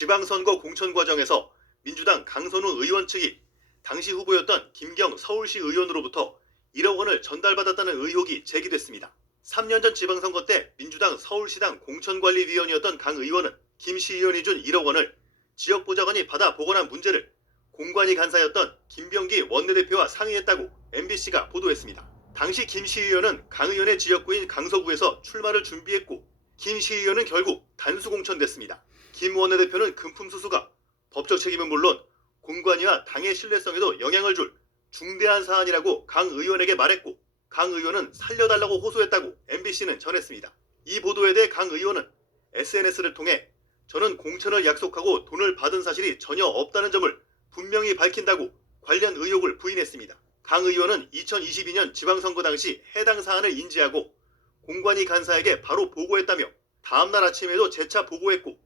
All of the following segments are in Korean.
지방선거 공천 과정에서 민주당 강선우 의원 측이 당시 후보였던 김경 서울시 의원으로부터 1억 원을 전달받았다는 의혹이 제기됐습니다. 3년 전 지방선거 때 민주당 서울시당 공천관리위원이었던 강 의원은 김 시의원이 준 1억 원을 지역보좌관이 받아 보관한 문제를 공관위 간사였던 김병기 원내대표와 상의했다고 MBC가 보도했습니다. 당시 김 시의원은 강 의원의 지역구인 강서구에서 출마를 준비했고 김 시의원은 결국 단수 공천됐습니다. 김 원내대표는 금품 수수가 법적 책임은 물론 공관위와 당의 신뢰성에도 영향을 줄 중대한 사안이라고 강 의원에게 말했고 강 의원은 살려달라고 호소했다고 MBC는 전했습니다. 이 보도에 대해 강 의원은 SNS를 통해 저는 공천을 약속하고 돈을 받은 사실이 전혀 없다는 점을 분명히 밝힌다고 관련 의혹을 부인했습니다. 강 의원은 2022년 지방선거 당시 해당 사안을 인지하고 공관위 간사에게 바로 보고했다며 다음날 아침에도 재차 보고했고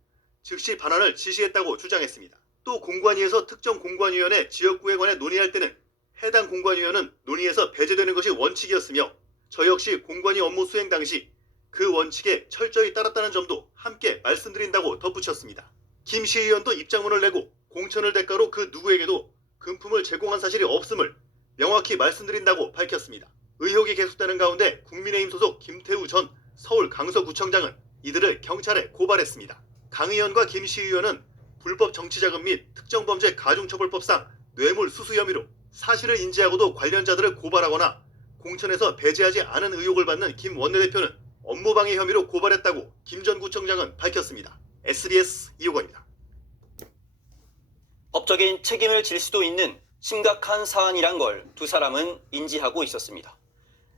즉시 반환을 지시했다고 주장했습니다. 또 공관위에서 특정 공관위원회 지역구에 관해 논의할 때는 해당 공관위원은 논의에서 배제되는 것이 원칙이었으며 저 역시 공관위 업무 수행 당시 그 원칙에 철저히 따랐다는 점도 함께 말씀드린다고 덧붙였습니다. 김 시의원도 입장문을 내고 공천을 대가로 그 누구에게도 금품을 제공한 사실이 없음을 명확히 말씀드린다고 밝혔습니다. 의혹이 계속되는 가운데 국민의힘 소속 김태우 전 서울 강서구청장은 이들을 경찰에 고발했습니다. 강 의원과 김 시의원은 불법 정치자금 및 특정범죄 가중처벌법상 뇌물수수 혐의로 사실을 인지하고도 관련자들을 고발하거나 공천에서 배제하지 않은 의혹을 받는 김 원내대표는 업무방해 혐의로 고발했다고 김 전 구청장은 밝혔습니다. SBS 이호건입니다. 법적인 책임을 질 수도 있는 심각한 사안이란 걸 두 사람은 인지하고 있었습니다.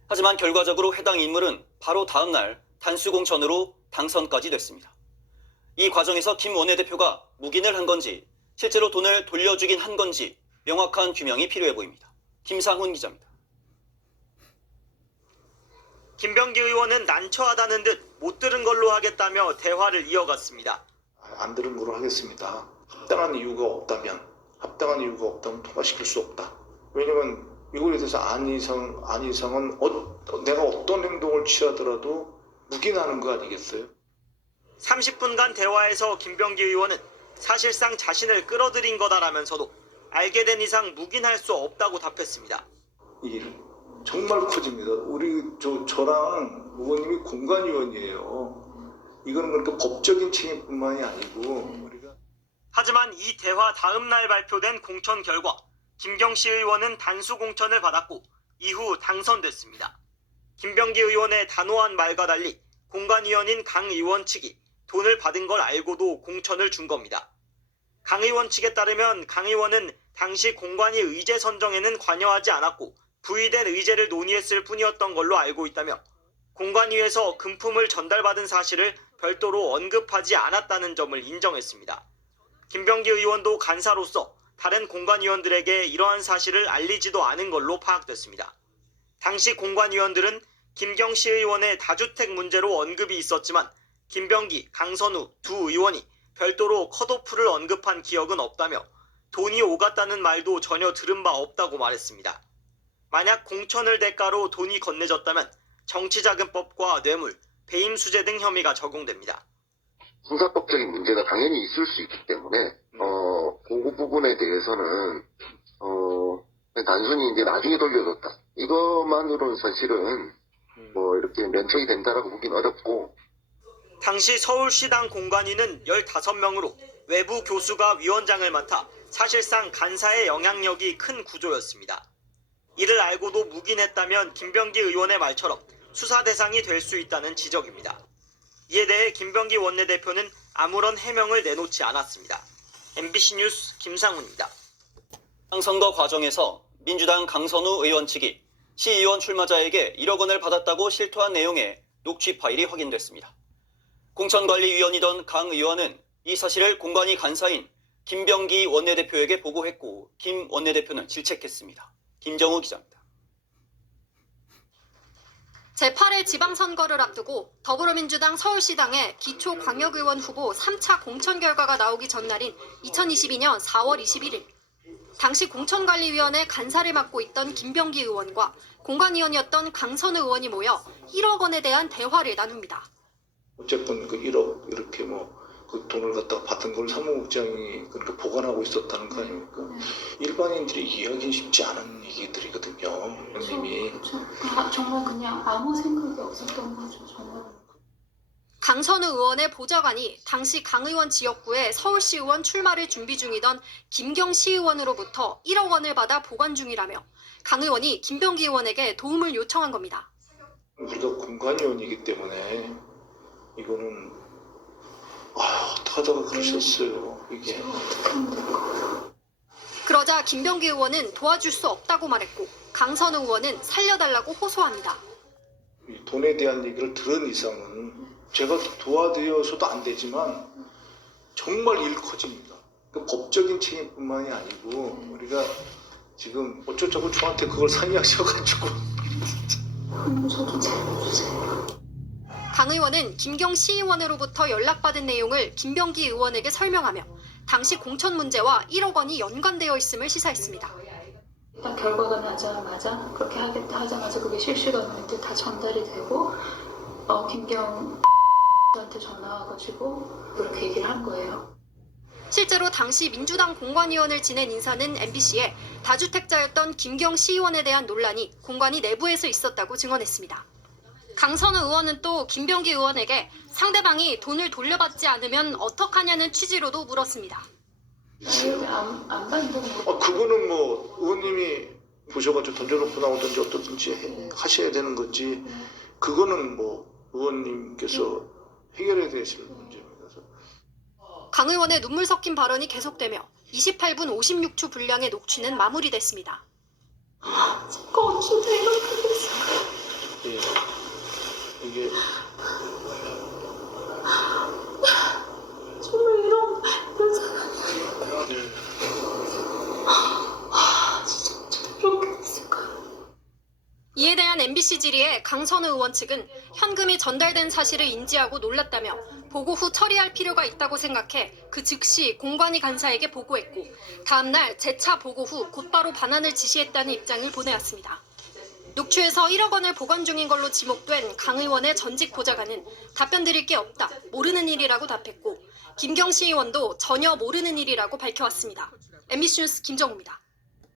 하지만 결과적으로 해당 인물은 바로 다음 날 단수 공천으로 당선까지 됐습니다. 이 과정에서 김 원내대표가 묵인을 한 건지 실제로 돈을 돌려주긴 한 건지 명확한 규명이 필요해 보입니다. 김상훈 기자입니다. 김병기 의원은 난처하다는 듯 못 들은 걸로 하겠다며 대화를 이어갔습니다. 안 들은 걸로 하겠습니다. 합당한 이유가 없다면 통과시킬 수 없다. 왜냐면 이거에 대해서 안이상은 내가 어떤 행동을 취하더라도 묵인하는 거 아니겠어요? 30분간 대화에서 김병기 의원은 사실상 자신을 끌어들인 거다라면서도 알게 된 이상 묵인할 수 없다고 답했습니다. 일 정말 커집니다. 저랑 의원님이 공관위원이에요. 이거는 그러니까 법적인 책임뿐만이 아니고 하지만 이 대화 다음 날 발표된 공천 결과 김경시 의원은 단수 공천을 받았고 이후 당선됐습니다. 김병기 의원의 단호한 말과 달리 공관위원인 강 의원 측이 돈을 받은 걸 알고도 공천을 준 겁니다. 강 의원 측에 따르면 강 의원은 당시 공관위 의제 선정에는 관여하지 않았고 부의된 의제를 논의했을 뿐이었던 걸로 알고 있다며 공관위에서 금품을 전달받은 사실을 별도로 언급하지 않았다는 점을 인정했습니다. 김병기 의원도 간사로서 다른 공관위원들에게 이러한 사실을 알리지도 않은 걸로 파악됐습니다. 당시 공관위원들은 김경시 의원의 다주택 문제로 언급이 있었지만 김병기, 강선우 두 의원이 별도로 컷오프를 언급한 기억은 없다며 돈이 오갔다는 말도 전혀 들은 바 없다고 말했습니다. 만약 공천을 대가로 돈이 건네졌다면 정치자금법과 뇌물, 배임수재 등 혐의가 적용됩니다. 형사법적인 문제가 당연히 있을 수 있기 때문에 그 부분에 대해서는 그냥 단순히 이제 나중에 돌려줬다 이것만으로는 사실은 이렇게 면책이 된다라고 보기는 어렵고, 당시 서울시당 공관위는 15명으로 외부 교수가 위원장을 맡아 사실상 간사의 영향력이 큰 구조였습니다. 이를 알고도 묵인했다면 김병기 의원의 말처럼 수사 대상이 될 수 있다는 지적입니다. 이에 대해 김병기 원내대표는 아무런 해명을 내놓지 않았습니다. MBC 뉴스 김상훈입니다. 선거 과정에서 민주당 강선우 의원 측이 시의원 출마자에게 1억 원을 받았다고 실토한 내용의 녹취 파일이 확인됐습니다. 공천관리위원이던 강 의원은 이 사실을 공관위 간사인 김병기 원내대표에게 보고했고 김 원내대표는 질책했습니다. 김정우 기자입니다. 제8회 지방선거를 앞두고 더불어민주당 서울시당의 기초광역의원 후보 3차 공천 결과가 나오기 전날인 2022년 4월 21일 당시 공천관리위원회 간사를 맡고 있던 김병기 의원과 공관위원이었던 강선우 의원이 모여 1억 원에 대한 대화를 나눕니다. 어쨌든 그 1억 이렇게 그 돈을 갖다가 받은 걸 사무국장이 그렇게 보관하고 있었다는 거 아닙니까? 일반인들이 이해하기 쉽지 않은 얘기들이거든요, 형님이. 정말 그냥 아무 생각이 없었던 거죠, 정말. 강선우 의원의 보좌관이 당시 강 의원 지역구에 서울시 의원 출마를 준비 중이던 김경 시의원으로부터 1억 원을 받아 보관 중이라며 강 의원이 김병기 의원에게 도움을 요청한 겁니다. 우리가 공관위원이기 때문에 이거는 어떡하다가 그러셨어요, 이게. 그러자 김병기 의원은 도와줄 수 없다고 말했고 강선우 의원은 살려달라고 호소합니다. 이 돈에 대한 얘기를 들은 이상은 제가 도와드려서도 안 되지만 정말 일 커집니다. 그 법적인 책임뿐만이 아니고 우리가 지금 어쩌자고 저한테 그걸 상의하셔가지고 저도 잘 모르세요. 강 의원은 김경 시의원으로부터 연락받은 내용을 김병기 의원에게 설명하며 당시 공천 문제와 1억 원이 연관되어 있음을 시사했습니다. 일단 결과가 나자마자 그렇게 하겠다 하자마자 그게 실시간으로 다 전달이 되고 김경 한테 전화 와가지고 그렇게 얘기를 한 거예요. 실제로 당시 민주당 공관위원을 지낸 인사는 MBC에 다주택자였던 김경 시의원에 대한 논란이 공관위 내부에서 있었다고 증언했습니다. 강선우 의원은 또 김병기 의원에게 상대방이 돈을 돌려받지 않으면 어떡하냐는 취지로도 물었습니다. 여기 안 받는 거. 그거는 뭐 의원님이 보셔가지고 던져놓고 나오든지 어떻든지 하셔야 되는 거지. 그거는 뭐 의원님께서 해결해야 되실 문제입니다. 강 의원의 눈물 섞인 발언이 계속되며 28분 56초 분량의 녹취는 마무리됐습니다. 제가 어쩌다 이렇게 됐을까. 예. 이게 정말 이런 사람이 진짜 이렇게 됐을까요? 이에 대한 MBC 질의에 강선우 의원 측은 현금이 전달된 사실을 인지하고 놀랐다며 보고 후 처리할 필요가 있다고 생각해 그 즉시 공관위 간사에게 보고했고 다음 날 재차 보고 후 곧바로 반환을 지시했다는 입장을 보내왔습니다. 녹취에서 1억 원을 보관 중인 걸로 지목된 강 의원의 전직 보좌관은 답변 드릴 게 없다, 모르는 일이라고 답했고 김경 시의원도 전혀 모르는 일이라고 밝혀왔습니다. MBC 뉴스 김정우입니다.